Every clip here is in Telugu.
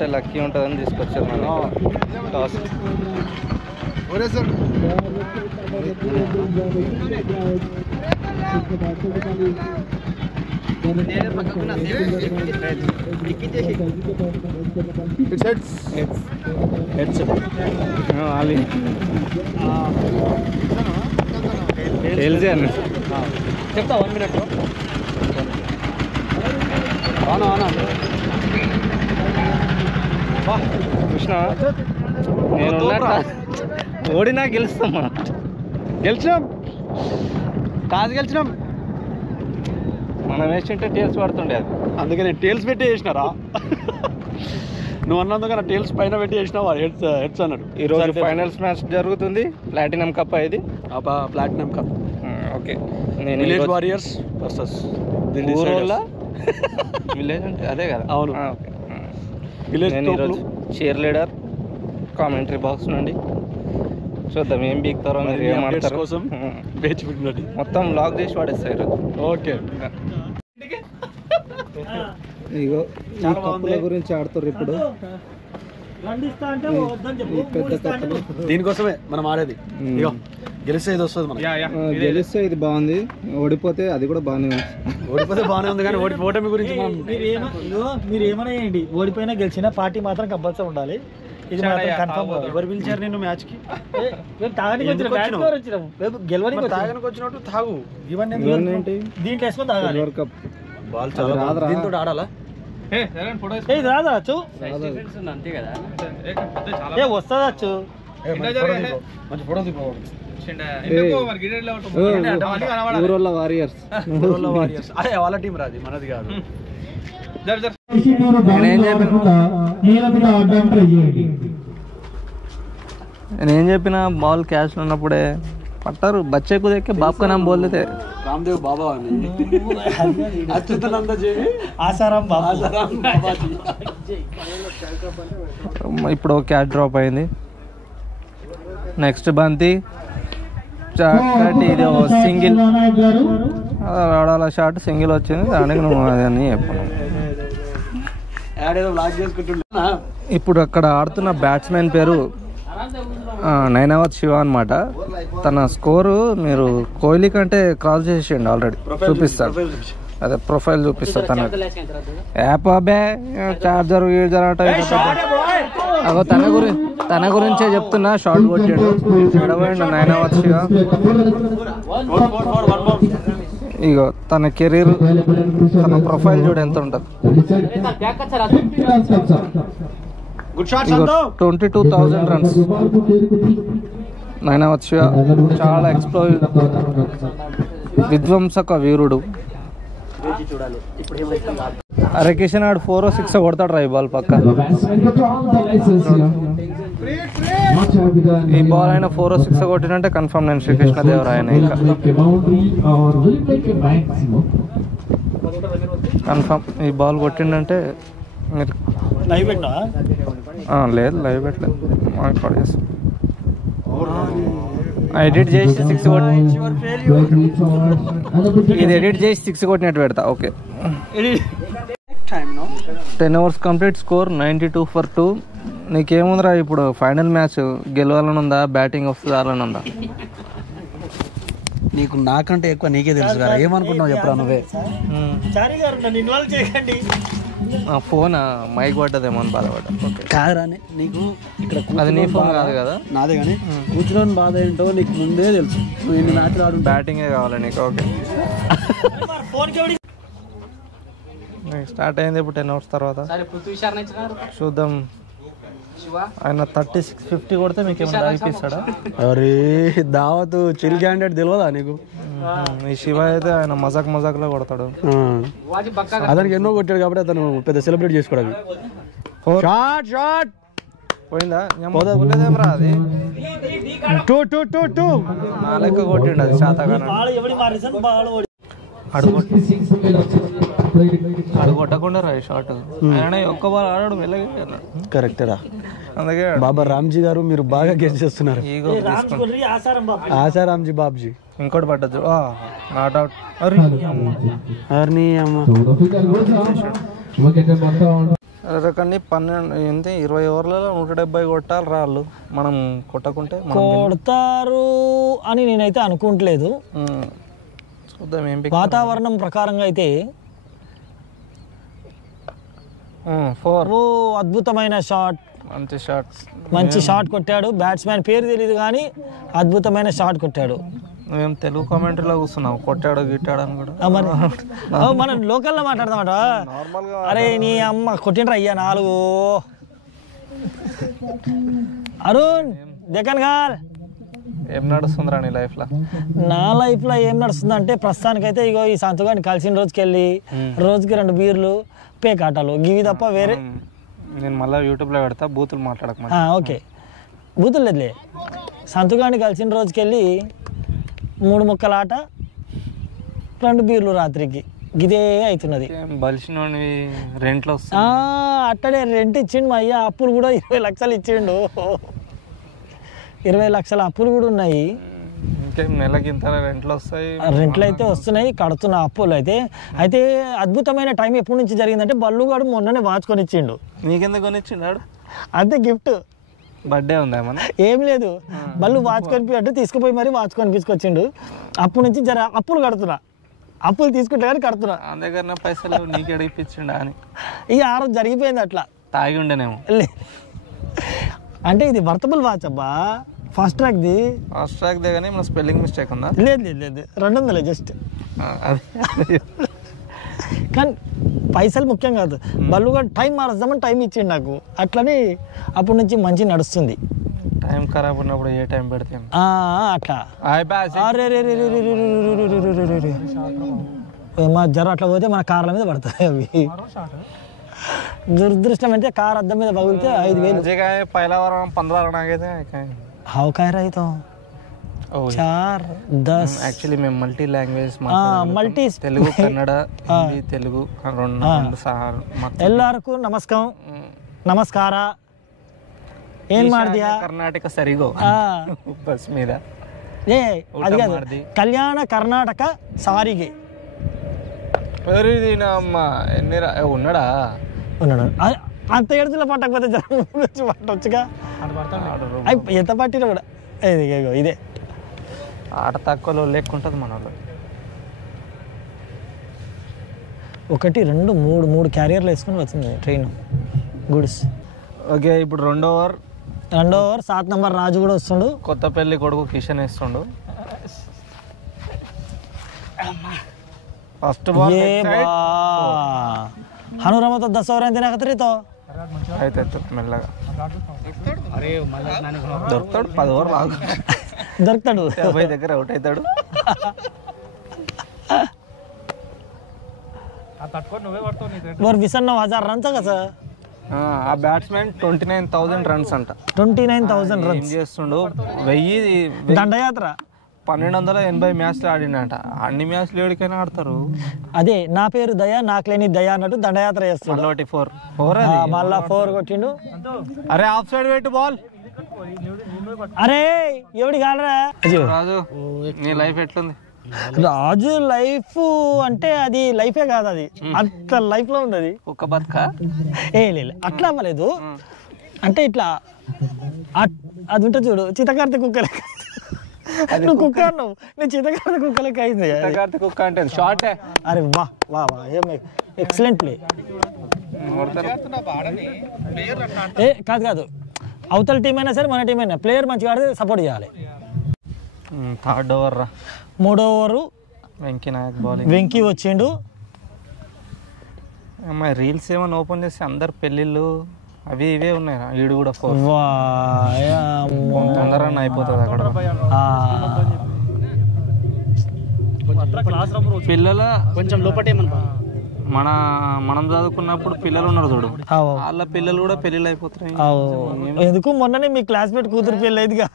ఉంటే లక్కీ ఉంటుందని తీసుకొచ్చారు మన టాస్. చెప్తా 1 minute అవునా కృష్ణ నేను ఓడినా గెలుస్తామా? గెలిచినాం, టాస్ గెలిచినాం. మనం వేసింటే టేల్స్ పడుతుండే అది, అందుకని టేల్స్ పెట్టి వేసినారా? నువ్వు అన్నందుకు నా టేల్స్ పైన పెట్టి వేసినావా? హెడ్స్ అన్నాడు. ఈరోజు ఫైనల్స్ మ్యాచ్ జరుగుతుంది. ప్లాటినం కప్ ఇది, ప్లాటినం కప్. ఓకే, నేను విలేజ్ వారియర్స్ వర్సెస్ విలేజ్ అంటే అదే కదా? అవును, ఓకే. విలేజ్. నేను ఈరోజు చీర్ లీడర్ కామెంటరీ బాక్స్ నుండి చూద్దాం ఏం బీక్తారో, మీరు ఏమాడతారు కోసం వేచి పెట్టినట్టు మొత్తం లాక్ చేసి పడేస్తాయి ఈరోజు. ఓకే, ఇగో ఈ కప్పుల గురించి ఆడుతారు ఇప్పుడు. పెద్ద కప్పులు దీనికోసమే మనం ఆడేది. గెలిస్తే ఇది వస్తుంది మనకి. గెలిస్తే ఇది బాగుంది, ఓడిపోతే అది కూడా బాగానే ఉంది. ఓడిపోతే బాగానే ఉంది, కానీ ఓటమి గురించి మీరు ఏమైనా చేయండి, ఓడిపోయినా గెలిచినా పార్టీ మాత్రం కంపల్సరీ ఉండాలి. ఇది మాత్రం కన్ఫర్మ్. ఎవరు పిలిచారు నిన్ను మ్యాచ్ కి? తాగడానికి వచ్చినట్టు తాగు. ఇవన్నీ దీంట్లో వేసుకొని తాగాలి. బాల్ చాలా దీంతో ఆడాలా? ఇది రాదా అచ్చు? ఏ వస్తుందా అచ్చు? మంచి ఫోటో తీసుకోవాలి. వారియర్స్ వాళ్ళ టీం రాది, మనది కాదు. నేనేం చెప్పిన బాల్ క్యాచ్ ఉన్నప్పుడే పట్టారు. బచ్చే కుదేకే బాప్ కా నామ్ బోల్ దేతే. రామ్దేవ్ బాబా అని అచ్యుతానంద జీవి ఆసారాం బాబాజీ. ఇప్పుడు క్యాచ్ డ్రాప్ అయింది. నెక్స్ట్ బంతి చక్కటి ఇది సింగిల్ ఆడాల షాట్, సింగిల్ వచ్చింది. దానికి నువ్వు అదని చెప్పను. ఇప్పుడు అక్కడ ఆడుతున్న బ్యాట్స్మెన్ పేరు నైనావత్ శివ అనమాట. తన స్కోరు మీరు కోహ్లీ కంటే క్రాస్ చేసేయండి ఆల్రెడీ. చూపిస్తాను, అదే ప్రొఫైల్ చూపిస్తా. యాప్ అబ్బే చార్జర్ గీర్జర్ అంటే అగో తన గురించే చెప్తున్నా. షార్ట్ కొట్టాడు, ఎడబోయండు నైనావత్ శివ. ఇగో తన కెరీర్, తన ప్రొఫైల్ చూడు ఎంత ఉంటుంది. 22,000 రన్స్. నైనావత్ శివ చాలా ఎక్స్ప్లోజివ్, విధ్వంసక వీరుడు. అరే కిషన్ ఆడు 4 or 6 కొడతాడు రా ఈ బాల్ పక్క. ఈ బాల్ అయినా 4 or 6 కొట్టినంటే కన్ఫర్మ్ నేను శ్రీకృష్ణదేవరాయన. ఇంకా కన్ఫర్మ్ ఈ బాల్ కొట్టిండంటే మీరు లైవ్ పెట్టా? లేదు లైవ్ పెట్టలేదు, ఎడిట్ చేసి 6 ఇది ఎడిట్ చేసి 6 కొట్టినట్టు పెడతా. Okay, 10 overs complete, score 92 for 2. నీకేముందిరా ఇప్పుడు ఫైనల్ మ్యాచ్ గెలవాలని ఉందా, బ్యాటింగ్ వస్తుందాలని ఉందా? నీకు నాకంటే ఎక్కువ నీకే తెలుసు కదా, ఏమనుకుంటున్నావు చెప్పరా నువ్వే. ఫోన్ మైక్ పడ్డదేమో అని బాధపడ్డా. కాదురా నీకు ఇక్కడ అది నీ ఫోన్ కాదు కదా, నాదే. కానీ కూర్చుని బాధ ఏంటో నీకు ముందే తెలుసు. నువ్వు ఎన్ని మ్యాచ్లు ఆడు, బ్యాటింగే కావాలి నీకు. ఓకే, స్టార్ట్ అయింది ఇప్పుడు 10 overs తర్వాత. చూద్దాం, ఆయన 36-50 కొడితే మీకు ఏమైనా ఇప్పిస్తాడా? అరే దావత్ చిల్ క్యాండిడేట్ తెలియదా నీకు? ఈ శివ అయితే ఆయన మజాక్ లో కొడతాడు. అతనికి ఎన్నో కొట్టాడు కాబట్టి అతను పెద్ద సెలబ్రేట్ చేసుకోవడానికి. షాట్ పోయిందా? పోలేదేమరా అది. 2 నా లెక్క కొట్టిండు అది శాతగా. అడు కొట్టకుండా రా షాట్. ఆయన ఒక్క బాల్ ఆడాడు మెల్లగా. కరెక్టరా, అందుకే బాబా రామ్జీ గారు మీరు బాగా గెస్ చేస్తున్నారు. ఆసారాంజీ బాబ్జీ. ఇంకోటి పడ్డదు, నాట్ అవుట్. రకండి 20 ఓవర్లలో 170 కొట్టాలి రాళ్ళు. మనం కొట్టకుంటే కొడతారు అని నేనైతే అనుకుంటలేదు. చూద్దాం ఏం వాతావరణం ప్రకారంగా అయితే 4. అద్భుతమైన షాట్, మంచి షాట్ కొట్టాడు. బ్యాట్స్మెన్ పేరు తెలియదు కానీ అద్భుతమైన షాట్ కొట్టాడు. మేము తెలుగు కామెంటరీలో కూర్చున్నాం, కొట్టాడు గిట్టాడు అని కూడా. మనం లోకల్లో మాట్లాడదామట. అరే నీ అమ్మ కొట్టిండ్రా అయ్యా 4. అరుణ్ దెక్కన్ గాల్ ఏం నడుస్తుందిరా నీ లైఫ్లో? నా లైఫ్లో ఏం నడుస్తుంది ప్రస్తుతానికైతే ఇగో ఈ సంతగాని కలిసిన రోజుకి వెళ్ళి రోజుకి 2 బీర్లు పేకాటలు గివి తప్ప వేరే. నేను మళ్ళీ యూట్యూబ్లో పెడతా, బూతులు మాట్లాడక. ఓకే బూతులు లేదులే. సంతగాని కలిసిన రోజుకి వెళ్ళి 3 ముక్కల ఆట 2 బీర్లు రాత్రికి గిదే అవుతున్నది. బలిసినోడివి రెంట్లో అట్టడే రెంట్ ఇచ్చిండు మా అయ్య. అప్పులు కూడా 20 లక్షలు ఇచ్చిండు. 20 లక్షల అప్పులు కూడా ఉన్నాయి. ఇంకేం నెలకి ఇంత రెంట్లు వస్తాయి? రెంట్లు అయితే వస్తున్నాయి, కడుతున్న అప్పులు అయితే. అయితే అద్భుతమైన టైం ఎప్పటి నుంచి జరిగిందంటే బల్లుగాడు మొన్ననే వాచ్ కొని ఇచ్చిండు. నీకెందుకు కొనిచ్చిండాడు? అంతే గిఫ్ట్. బర్త్డే ఉందా మన? ఏం లేదు, బల్లు వాచ్ కొనిపించట్టు తీసుకుపోయి మరి వాచ్ కొనిపించుకొచ్చిండు. అప్పటి నుంచి జర అప్పులు కడుతున్నా, అప్పులు తీసుకుంటే కానీ కడుతున్నా. దగ్గర పైసలు నీకు అడిగిపించిండా అని ఇక ఆ రోజు జరిగిపోయింది. అట్లా తాగి ఉండేనేమో. అంటే ఇది వర్తబుల్ వాచ్ అబ్బా, ఫాస్ట్ ట్రాక్ది. ఫాస్ట్ ట్రాక్ దే కానీ మన స్పెల్లింగ్ మిస్టేక్ ఉందా? లేదు 200 జస్ట్. కానీ పైసలు ముఖ్యం కాదు, బల్లుగా టైం మారుద్దామని టైం ఇచ్చిండు నాకు. అట్లని అప్పటి నుంచి మంచి నడుస్తుంది. టైం ఖరాబ్ ఉన్నప్పుడు ఏ టైం పెడితే అట్లా మా జ్వర అట్లా పోతే మన కార్ల మీద పడతాయి అవి. దురదృష్టం అంటే కార్ అద్దం మీద పగిలితే 5,000. पहिला बार 15 रन आ गए थे. हाउ कह रहे तो 4 10 యాక్చువల్లీ మేము multi language multi Telugu Kannada Hindi Telugu రెండు. ಎಲ್ಲರಿಗೂ ನಮಸ್ಕಾರ. ಏನ್ ಮಾಡ್ದ್ಯಾ? ಕರ್ನಾಟಕ ಸರಿಗೋ ಬಸ್ మీద. అది కాదు, కళ్యాణ కర్ణాటక సాರಿಗೆ. ఉన్నాడా? అంత ఏడుతులో పట్టకపోతే పట్టవచ్చుగా. ఎంత పట్టినా కూడా ఇదే ఆట తక్కువలో లేకుంటుంది మన వాళ్ళు. 1 2 3 క్యారియర్లు వేసుకుని వచ్చింది ట్రైన్ గుడ్స్. ఓకే, ఇప్పుడు రెండో ఓవర్ 7 నంబర్ రాజు కూడా వస్తుండు. కొత్త పెళ్లి కొడుకు కిషన్ వేస్తుండు. ఫస్ట్ బాల్ హనురమతో 10 ఓవర్ ఎంత కత్తిరితో అయితే మెల్లగా దొరుకుతాడు. 10 ఓవర్ బాగా దొరుకుతాడు. 50 దగ్గర అవుట్ అవుతాడు. విసన్ 9,000 రన్స్ కదా. ఆ బ్యాట్స్మెన్ 29,000 రన్స్ అంట. 29,000 రన్స్ ఏం చేస్తుండు? 1000 దండయాత్ర 1280 మ్యాచ్లు ఆడినట. అన్ని మ్యాచ్లు ఏడికైనా ఆడతారు. అదే నా పేరు దయ నాకు లేని దయ అన్నట్టు దండయాత్ర చేస్తాడు. మళ్ళా 4 కొట్టిండు. అరే ఆఫ్ సైడ్ పెట్టు బాల్. అరే ఎవడి కాలరా రాజు, నీ లైఫ్ ఎట్లుంది? రాజు లైఫ్ అంటే అది లైఫే కాదు, అది అంత లైఫ్ లో ఉంది. అది ఒక్క బతుక లేదు అట్లా అవ్వలేదు. అంటే ఇట్లా అది ఉంటుంది చూడు, చిత్తకార్తె కుక్క లెక్క. నువ్వు కుక్క అన్నావు, నేను చిత్తకార్తె కుక్క లెక్క అయింది. చిత్తకార్తె కుక్క అంటే షార్ట్. అరే వా వా వా, ఎక్సలెంట్ ప్లే. కాదు కాదు, అవతల టీం అయినా సరే మన టీం అయినా ప్లేయర్ మంచిగా ఆడితే సపోర్ట్ చేయాలి. థర్డ్ ఓవర్ రా. 3వ ఓవరు వెంకీ నాయక్ బౌలింగ్. వెంకీ వచ్చిండు. అమ్మాయి రీల్స్ ఏమైనా ఓపెన్ చేసి అందరు పెళ్ళిళ్ళు అవి ఇవే ఉన్నాయి. ఈడు కూడా తొందరగా అయిపోతుంది అక్కడ. పిల్లల కొంచెం లోపటే మనం చదువుకున్నప్పుడు పిల్లలు ఉన్నారు చూడు, వాళ్ళ పిల్లలు కూడా పెళ్ళిళ్ళు అయిపోతున్నాయి. ఎందుకు మొన్ననే మీ క్లాస్మేట్ కూతురు పెళ్ళి అయిందిగా.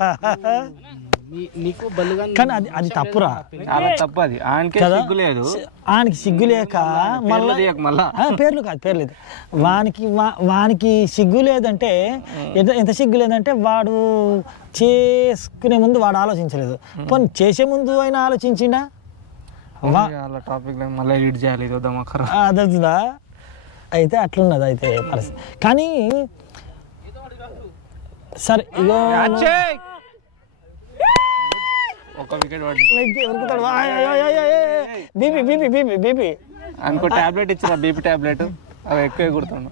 కానీ అది తప్పురా, అలా తప్పు. అది ఆయనకి సిగ్గు లేదు. ఆయనకి సిగ్గు లేక మళ్ళా పేర్లు కాదు, పేర్లు లేదు. వానికి సిగ్గు లేదంటే ఎంత సిగ్గు లేదంటే వాడు చేసుకునే ముందు వాడు ఆలోచించలేదు. పోనీ చేసే ముందు అయినా ఆలోచించిండా? టాపిక్ మళ్ళీ ఎడిట్ చేయాలి. అదవుతుందా? అయితే అట్లున్నది అయితే పరిస్థితి. కానీ సరే ఇగో ఒక వికెట్ పడి బీపీ బీపీ బీపీ బీపీ అనుకో టాబ్లెట్ ఇచ్చిన బీపీ టాబ్లెట్ అవి ఎక్కువ ఎగురుతున్నా.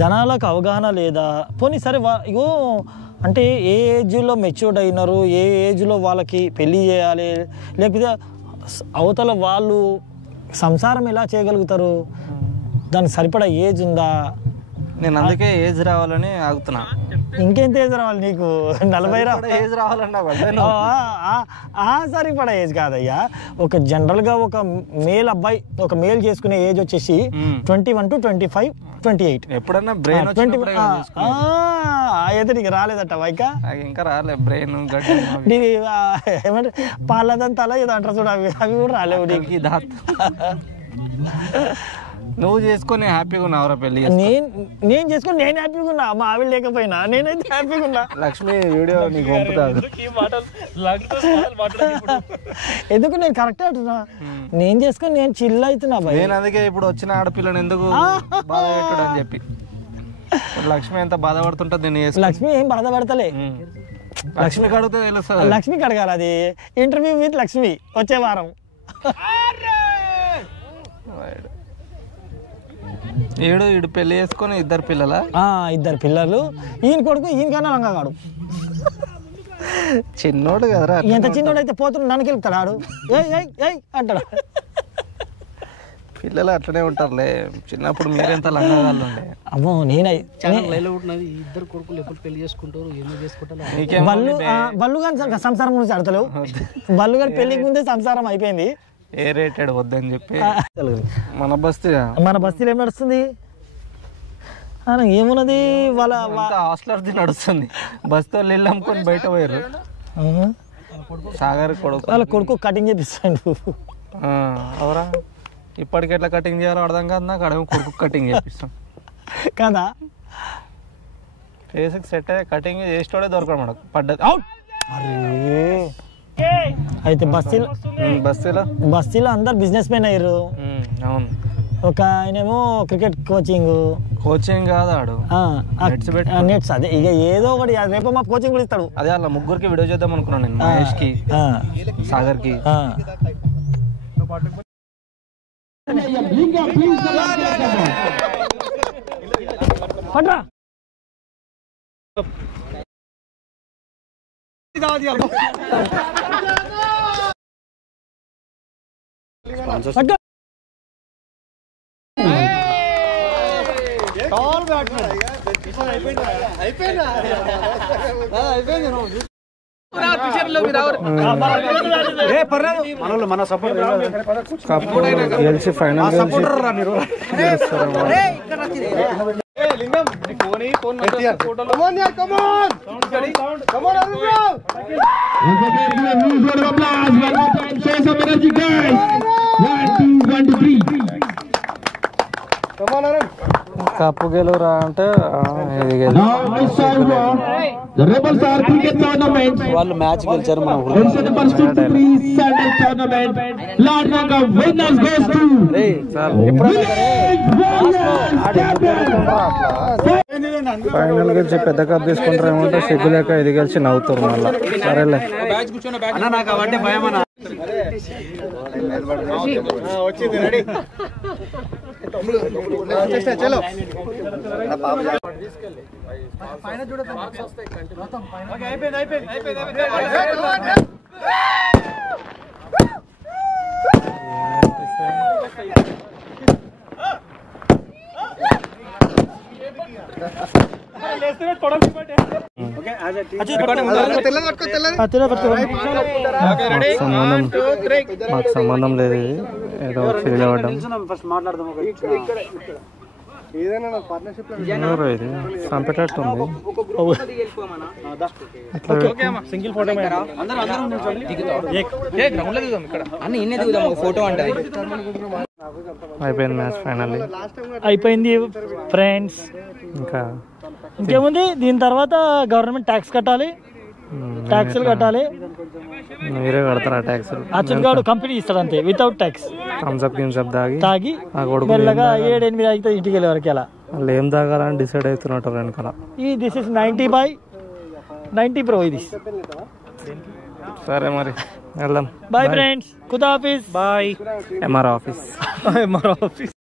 జనాలకు అవగాహన లేదా? పోనీ సరే ఇగో అంటే ఏ ఏజ్లో మెచ్యూర్డ్ అయినారు, ఏ ఏజ్లో వాళ్ళకి పెళ్ళి చేయాలి, లేకపోతే అవతల వాళ్ళు సంసారం ఎలా చేయగలుగుతారు, దానికి సరిపడా ఏజ్ ఉందా? నేను అందుకే ఏజ్ రావాలని ఆగుతున్నా. ఇంకెంత ఏజ్ రావాలి నీకు? 40 ఏజ్ రావాలన్నా సరిపడా ఏజ్ కాదయ్యా. ఒక జనరల్గా ఒక మేల్ అబ్బాయి ఒక మేల్ చేసుకునే ఏజ్ వచ్చేసి 21 to 25, 28. ఎప్పుడన్నా బ్రెయిన్ అయితే నీకు రాలేదట వైక? ఇంకా రాలే బ్రెయిన్ ఏమంటే పాలదంతా ఏదో అంటారు చూడ, అవి కూడా రాలేవు నీకు. నువ్వు చేసుకొని హ్యాపీగా ఉన్నావురా పెళ్లి? నేను చేసుకుని నేను హ్యాపీగా ఉన్నా, మా ఆవిడ లేకపోయినా నేనైతే హ్యాపీగా ఉన్నా. లక్ష్మి వీడియో నీకు పంపుతాడు. ఎందుకు నేను కరెక్ట్ అంటున్నా, నేను చేసుకొని నేను చిల్ అవుతున్నా. నేను అందుకే ఇప్పుడు వచ్చిన ఆడపిల్లని ఎందుకు బాధ పెట్టాడు అని చెప్పి. లక్ష్మి ఎంత బాధపడుతుంటా నేను. లక్ష్మి ఏం బాధపడతలే, లక్ష్మికి అడిగితే తెలుస్తుంది. లక్ష్మికి అడగాలి, అది ఇంటర్వ్యూ విత్ లక్ష్మి వచ్చే వారం. ఈడు పెళ్లి చేసుకొని 2 పిల్లలా? 2 పిల్లలు. ఈయన కొడుకు ఈయనకన్నా లంగాడు, చిన్నోడు కదరా. ఎంత చిన్నోడు అయితే పోతున్నాడు నన్ను గెలుపుతాడు, అంటాడు. పిల్లలు అట్లనే ఉంటారులే, చిన్నప్పుడు మీరెంత లంగాగాళ్ళు ఉండే. అమ్మో నేనై 2 కొడుకులు ఎప్పుడు పెళ్లి చేసుకుంటారు, ఏమో చేసుకుంటారు. బల్లు కానీ సంసారం గురించి అడతలేవు. బల్లు కానీ పెళ్లికి ముందే సంసారం అయిపోయింది. ఏ రేటెడ్ వద్దని చెప్పి మన బస్తీలో ఏం నడుస్తుంది? ఏమున్నది వాళ్ళ హాస్టలర్ నడుస్తుంది. బస్తీ వాళ్ళు ఇల్లు అమ్ముకొని బయట పోయారు. సాగర్ కొడుకు వాళ్ళ కొడుకు కటింగ్ చేపిస్తాడు. అవరా ఇప్పటికి ఎట్లా కటింగ్ చేయాలో అర్థం కాదు నాకు. అడగ కొడుకు కటింగ్ చేపిస్తాం కదా. ఫేస్కి సెట్ అయ్యే కటింగ్ చేసేటోడే దొరకడు మనకు. పడ్డది అవుట్. అయితే బస్తీలో అందరు బిజినెస్ మెన్ అయ్యారు. అవును. ఒక ఆయనేమో క్రికెట్ కోచింగ్ కాదు ఆడు నెట్స్. అదే ఇక ఏదో ఒకటి రేపు మా కోచింగ్ కూడా ఇస్తాడు. అదే అలా ముగ్గురికి వీడియో చేద్దాం అనుకున్నాను నేను, మహేష్ కి సాగర్ కి. పట్రా మన సపోర్ట్ గెలిచి ఫైనల్ కప్పు గెలురా అంటే వాళ్ళు మ్యాచ్ గెలిచారు. ఫైనల్ గెలిచి పెద్ద కప్ తీసుకుంటారు ఏమంటే సిగ్గు లేక ఇది గెలిచి నవ్వుతారు మళ్ళా. సరేలే మాకు సంబంధం లేదు, ఇది ఏదో ఫీల్ అవ్వడం. ఇది చంపేటట్టు ఉంది. అయిపోయింది మ్యాచ్ ఫైనల్ అయిపోయింది ఫ్రెండ్స్. ఇంకేముంది, దీని తర్వాత గవర్నమెంట్ ట్యాక్స్ కట్టాలి. ట్యాక్స్లు కట్టాలి. మీరే కడతారా ట్యాక్సులు? అచ్యుత్ గారు కంపెనీ ఇస్తాడు అంతే, వితౌట్ ట్యాక్స్. థమ్స్అప్ తాగి మెల్లగా 7-8 అయితే ఇంటికి వెళ్ళే వరకు. అలా వాళ్ళు ఏం తాగాలని డిసైడ్ అవుతున్నట్టు వెనకాల. దిస్ ఇస్ 90/90 Pro ఇది. సరే మరి వెళ్దాం. బాయ్ ఫ్రెండ్స్, ఖుదా హాఫీజ్. బాయ్. MR office.